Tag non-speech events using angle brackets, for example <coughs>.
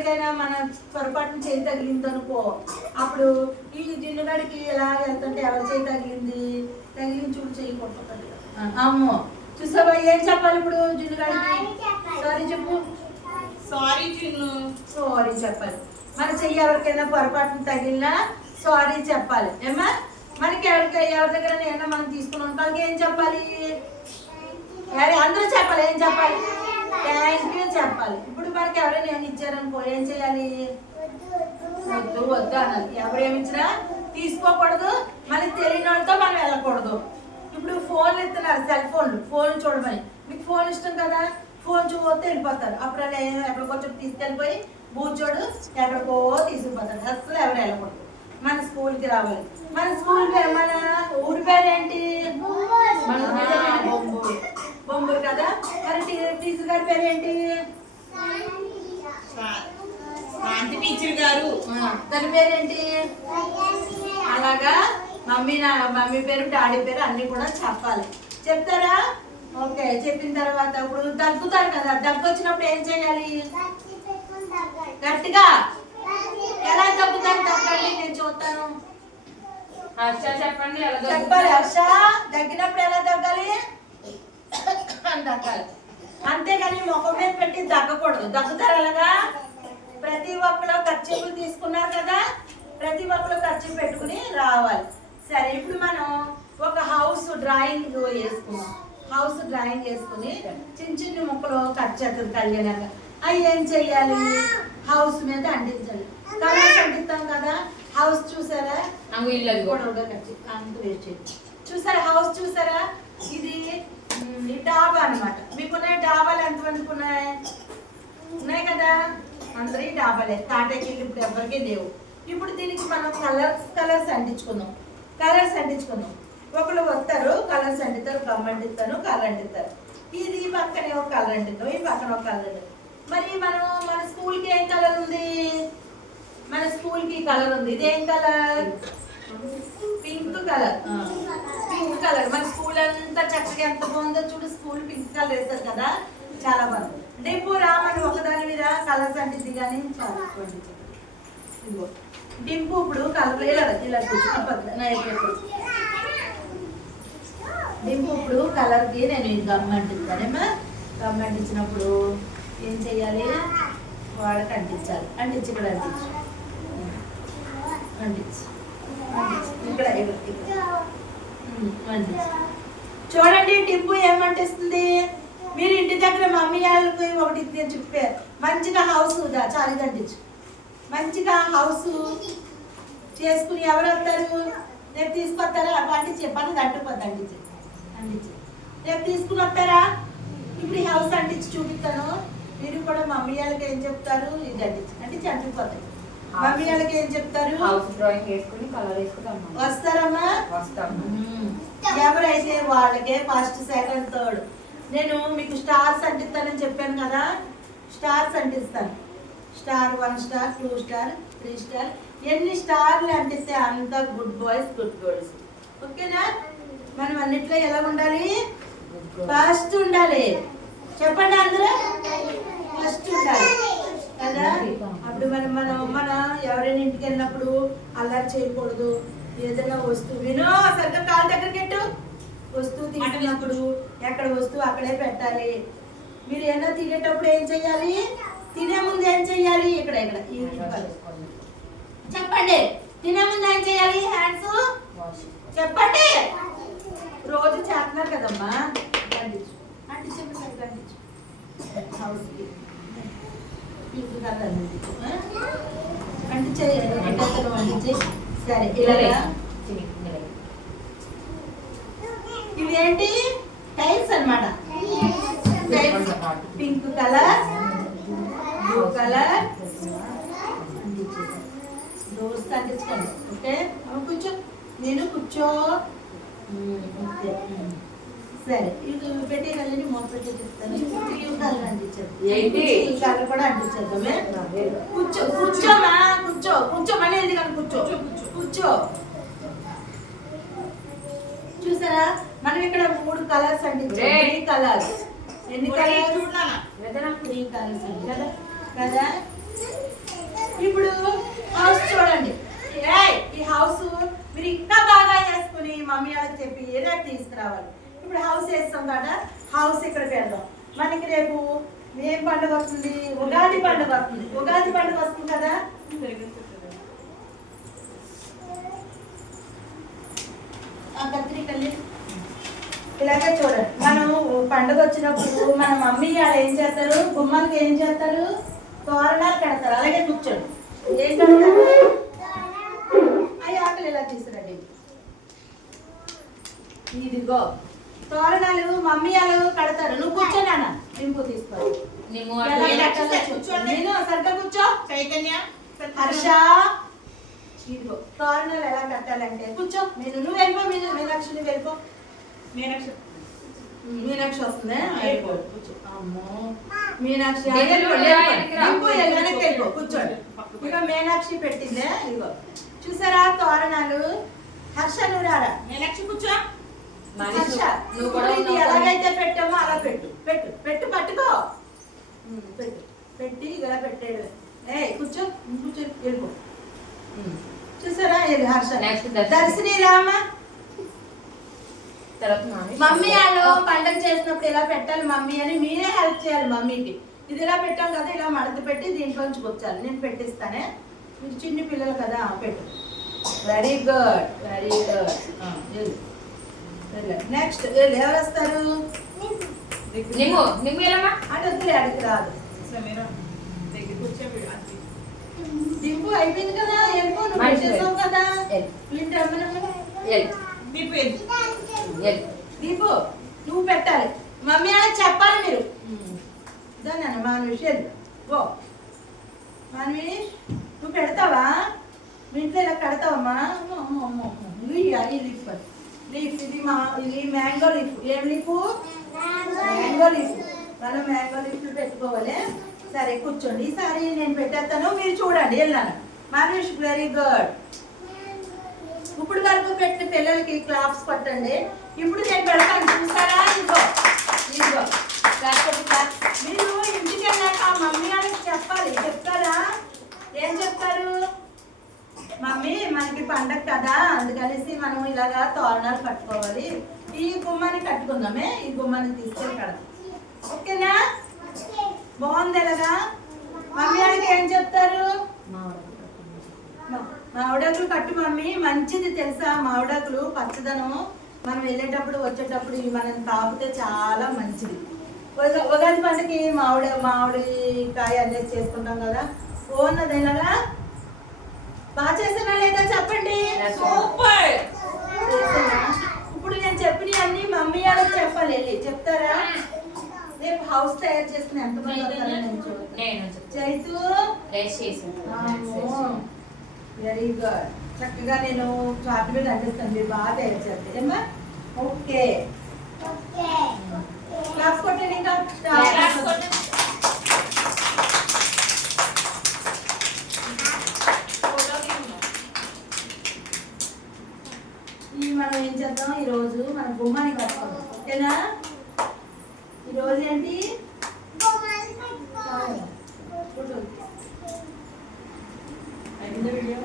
ఎవరికైనా మన పొరపాటున చేయి తగిలింది అనుకో అప్పుడు ఈ జిన్ను గడికి ఎలా వెళ్తుంటే ఎవరి చేయి తగిలింది? తగిలించి చూడు చేయి కొట్టుకుంటాడు అమ్మో. చూసావా ఏం చెప్పాలి ఇప్పుడు జిన్ను గడికి సారీ చెప్పు. సారీ చిన్ను సారీ చెప్పాలి. మన చెయ్యి ఎవరికైనా పొరపాటున తగిలినా సారీ చెప్పాలి. ఏమా మనకి ఎవరికి ఎవరి దగ్గర ఏమైనా మనం తీసుకున్నాం వాళ్ళకి ఏం చెప్పాలి. ఎవరి అందరూ చెప్పాలి ఏం చెప్పాలి? థ్యాంక్ యూ చెప్పాలి. ఇప్పుడు మనకి ఎవరైనా ఏమైనా ఇచ్చారనుకో ఏం చేయాలి? వద్దు వద్దు అన్నది. ఎవరు ఏమిచ్చినా తీసుకోకూడదు. మనకి తెలియని వాళ్ళతో మనం వెళ్ళకూడదు. ఇప్పుడు ఫోన్లు ఇస్తున్నారు సెల్ ఫోన్లు ఫోన్ చూడమని. మీకు ఫోన్ ఇష్టం కదా? ఫోన్ చూస్తే వెళ్ళిపోతారు. అప్పుడు అలా ఎక్కడికో చోటు తీసుకెళ్ళిపోయి బూచోడు ఎక్కడికో తీసుకుపోతారు. అసలు ఎవరు వెళ్ళకూడదు. మన స్కూల్కి రావాలి. మన స్కూల్ పేరు మన ఊరి పేరు ఏంటి మన ఊరి పేరు ఏంటి? బొంబూరు బొంబూరు కదా మరి టీ- టీచర్ గారి పేరు ఏంటి శా- శాంతి టీచర్ గారు. తన పేరేంటి? అలాగా? మమ్మీ నా మమ్మీ పేరు డాడీ పేరు అన్ని కూడా చెప్పాలి. చెప్తారా? ఓకే చెప్పిన తర్వాత ఇప్పుడు దగ్గుతారు కదా దగ్గు వచ్చినప్పుడు ఏం చేయాలి? గట్టిగా. ఎలా దగ్గుతారు దగ్గండి? నేను చూస్తాను. హర్ష చెప్పండి ఎలా చెప్పాలి? హర్ష. దగ్గినప్పుడు ఎలా దగ్గాలి? అని <coughs> దగ్గాలి. అంతేగాని ముఖం మీద పెట్టి దగ్గకూడదు. దగ్గుతారు అలాగా ప్రతి ఒక్కరు ఖర్చులు తీసుకున్నారు కదా ప్రతి ఒక్కరు ఖర్చు పెట్టుకుని రావాలి. సరే ఇప్పుడు మనం ఒక హౌస్ డ్రాయింగ్ వేసుకున్నాం హౌస్ డ్రాయింగ్ వేసుకుని చిన్న చిన్న ముక్కలు కట్ చేస్తుంది కళ్యాణంగా. అవి ఏం చెయ్యాలి హౌస్ మీద అంటించాలి. కలర్స్ అంటిస్తాం కదా హౌస్ చూసారా? ఇల్లు కట్టి అంత వేస్ట్ చూసారా హౌస్ చూసారా? ఇది డాబా అన్నమాట. మీకున్నాయి డాబాలు ఎంతమందికి ఉన్నాయి? ఉన్నాయి కదా? అందరి డాబాలే. తాటకిల్లు ఇప్పుడు ఎవరికీ లేవు. ఇప్పుడు దీనికి మనం కలర్స్ కలర్స్ అంటించుకుందాం. కలర్స్ అంటించుకుందాం. ఒకళ్ళు వస్తారు కలర్స్ అంటిస్తారు గమ్ అంటిస్తారు కలర్ అంటిస్తారు. ఇది ఈ పక్కనే ఒక కలర్ అంటిద్దాం ఈ పక్కన ఒక కలర్ మరి మనం మన స్కూల్కి ఏం కలర్ ఉంది? మన స్కూల్కి కలర్ ఉంది. ఇది ఏం colour? Pink colour. Pink colour. మన స్కూల్ అంతా చక్కగా ఎంత బాగుందో చూడు స్కూల్ పింక్ కలర్ వేస్తారు కదా. చాలా బాగుంది. డిపో రా మనం ఒకదాని మీద కలర్స్ అంటింది కానీ చాలా. ఇదిగో. డింపు ఇప్పుడు కలర్ ఇలా ఇలా. డింపు ఇప్పుడు కలర్కి నేను ఇది గమ్ అంటిస్తానేమా గమ్ అంటించినప్పుడు ఏం చెయ్యాలి? వాడకి అంటించాలి. అంటించి ఇక్కడ అంటించు. అంటించు. చూడండి టింపు ఏమంటిస్తుంది? మీరు ఇంటి దగ్గర మమ్మీ వాళ్ళకి ఒకటి నేను చెప్పారు మంచిగా హౌస్ చాలు ఇది మంచిగా హౌస్ చేసుకుని ఎవరు వస్తారు రేపు తీసుకొస్తారా? అంటించి చెప్పాను అంటుకోద్ది అంటించి అంటించి రేపు తీసుకుని వస్తారా? ఇప్పుడు ఈ హౌస్ అంటించి చూపిస్తాను. మీరు కూడా మమ్మీ వాళ్ళకి ఏం చెప్తారు? ఇది అంటించి అంటించి అంటుకుపోతాయి మమ్మీ వాళ్ళకి ఏం చెప్తారు? హౌస్ డ్రాయింగ్ వేసుకుని కలర్ వేసుకుంటాం వస్తారమ్మా? వస్తాం. ఎవరైతే వాళ్ళకే ఫస్ట్ సెకండ్ థర్డ్ నేను మీకు స్టార్స్ అంటిస్తానని చెప్పాను కదా? Stars అంటిస్తాను. Star one star two star three star ఎన్ని స్టార్లు అంటిస్తే అంత గుడ్ బాయ్స్ గుడ్ గర్ల్స్ ఓకేనా? మనం అన్నిట్లో ఎలా ఉండాలి? ఫస్ట్ ఉండాలి. చెప్పండి అందరూ. ఫస్ట్ ఉండాలి. కదా? అప్పుడు మనం మనం మన ఎవరైనా ఇంటికి వెళ్ళినప్పుడు అల్లరి చేయకూడదు. ఏదైనా వస్తువు వినో సరిగ్గా కాలు దగ్గర పెట్టు వస్తువు తీసుకున్నప్పుడు ఎక్కడ వస్తువు అక్కడే పెట్టాలి. మీరు ఏమైనా తినేటప్పుడు ఏం చెయ్యాలి? తినే ముందు ఏం చెయ్యాలి? ఇక్కడ ఇక్కడ. చెప్పండి తినే ముందు ఏం చేయాలి హ్యాండ్స్ చెప్పండి. రోజు చేస్తున్నారు కదమ్మా. అంటించు అంటించు అంటే పింక్ సరే టైల్స్ అనమాట tiles. Pink colour. Blue colour. Doors అంటించుకోండి okay? కూర్చో. నేను కూర్చో. ఓకే సరే ఇది పెట్టి కలిని మూత పెట్టి చెప్తాను ఈ కలర్ అంటించారు. ఏంటి? ఈ కలర్ కూడా అంటించేద్దామే కూర్చో కూర్చోమా? కూర్చో కూర్చో మళ్ళీ ఎందుకు కానీ కూర్చో? కూర్చో చూసారా? మనం ఇక్కడ మూడు కలర్స్ అంటించాం. రే. త్రీ కలర్స్ ఎన్ని కలర్స్. ఏదైనా త్రీ కదా? కదా? ఇప్పుడు హౌస్ చూడండి. ఈ హౌస్ మీరు ఇంకా బాగా చేసుకుని మమ్మీ వాళ్ళకి చెప్పి ఏదో తీసుకురావాలి? ఇప్పుడు హౌస్ వేస్తాం కదా హౌస్ ఇక్కడ పెడదాం మనకి రేపు ఏం పండుగ వస్తుంది? ఉగాది పండుగ వస్తుంది. ఉగాది పండుగ వస్తుంది కదా? ఆ ఇలాగే చూడండి. మనం పండుగ వచ్చినప్పుడు మన మమ్మీ వాళ్ళు ఏం చేస్తారు? గుమ్మాలకి ఏం చేస్తారు? తోరణాలు కడతారు. అలాగే కూర్చోండి. ఏం కడతారు? అవి ఆకలి ఇలా తీసుకురండి ఇదిగో. తోరణాలు మమ్మీ వాళ్ళు కడతారు. నువ్వు కూర్చో నాన్న. నింపు తీసుకో. నేను సరిగ్గా కూర్చో. చైతన్య హర్ష. ఇదిగో తోరణాలు ఎలా కట్టాలంటే కూర్చో. నేను నువ్వు వెళ్ళిపో మీరు మీనాక్షి నువ్వు వెళ్ళిపో. మీనాక్షి. మీనాక్షి వస్తుందా? వెళ్ళిపో. కూర్చో. అమ్మో. మీనాక్షి వెళ్ళిపో, కూర్చోండి. ఇక మీనాక్షి పెట్టిందే? ఇదిగో. చూసారా తోరణాలు? హర్ష నువ్వు రారా? మీనాక్షి కూర్చో. నువ్వు కూడా. ఎలాగైతే పెట్టామో అలా పెట్టు పెట్టు పెట్టు పట్టుకో. పెట్టు పెట్టి ఇలా పెట్టేడు ఏ కూర్చో కూర్చో వెళ్ళిపో. చూసారా హర్ష? దర్శిని. రామా? మమ్మీ వాళ్ళు పండగ చేసినప్పుడు ఇలా పెట్టాలి మమ్మీ అని మీరే హెల్ప్ చేయాలి మమ్మీకి. ఇది ఇలా పెట్టాం కదా ఇలా మడత పెట్టి దీంట్లోంచి వచ్చాలి. నేను పెట్టిస్తానే. మీరు చిన్న పిల్లలు కదా పెట్టు. Very good very good next ఎవరు వస్తారు అటు వద్దులే అడిగి రాదు. దింపు అయిపోయింది కదా వెళ్ళిపో నువ్వు కదా. వెళ్ళు. వీళ్ళు. వెళ్ళు. దీపు వెళ్ళి. వెళ్ళు. నువ్వు పెట్టాలి. మమ్మీ అని చెప్పాలి మీరు. దాన్ని మానవిష్ వెళ్ళు. ఓ మానవిష్ నువ్వు పెడతావా? మీ ఇంట్లో ఇలా కడతావమ్మా? అమ్మో, అమ్మో, అమ్మో, అమ్మో. ఇది అది లీఫ్. లీఫ్ ఇది మా ఇది మ్యాంగో లీఫ్. ఏం లీఫ్? Mango leaf. మనం మ్యాంగో లీఫ్లు పెట్టుకోవాలి. సరే కూర్చోండి. ఈసారి నేను పెట్టేస్తాను. మీరు చూడండి వెళ్ళాను. మానవిష్ వెరీ గుడ్. ఇప్పుడు వరకు పెట్టిన పిల్లలకి క్లాప్స్ పట్టండి. ఇప్పుడు నేను పెడతాను చూస్తారా ఇదిగో ఇదిగో క్లాప్ కొట్టు, క్లాప్. మీరు ఇంటికి వెళ్ళాక మమ్మీ వాళ్ళకి చెప్పాలి చెప్తారా ఏం చెప్తారు మమ్మీ మనకి పండగ కదా అందుకనేసి మనం ఇలాగా తోరణాలు కట్టుకోవాలి. ఈ గుమ్మాన్ని కట్టుకుందామే ఈ గుమ్మాన్ని తీసుకొని కడదాం. ఓకేనా? బాగుంది ఎలాగా? మమ్మీ వాళ్ళకి ఏం చెప్తారు? మావిడాకులు కట్టు మమ్మీ మంచిది తెలుసా? మావిడాకులు పచ్చదనం మనం వెళ్ళేటప్పుడు వచ్చేటప్పుడు ఇవి మనం తాపితే చాలా మంచిది. ఉగాది పండుగకి మామిడి మామిడి కాయ అనేది చేసుకుంటాం కదా. ఓన్ ఎలాగా? బాగా చేసినా లేదా చెప్పండి? సూపర్? ఇప్పుడు నేను చెప్పిన అన్ని మమ్మీ వాళ్ళకి చెప్పాలి వెళ్ళి. చెప్తారా? రేపు హౌస్ తయారు చేసుకుని ఎంతమంది. చైతు? చేసాను వెరీ గుడ్ చక్కగా నేను చార్ట్ మీద అందిస్తాను. మీరు బాగా తయారు చేస్తే ఏమ్మా? ఓకే క్లాస్ కొట్టండి ఇంకా క్లాస్ కొట్టండి. ఫోటో తీయండి. ఈ మనం ఏం చేద్దాం? ఈ రోజు మన గుమ్మాన్ని కట్టుకుందాం. ఓకేనా? ఈ రోజు ఏంటి వీడియో?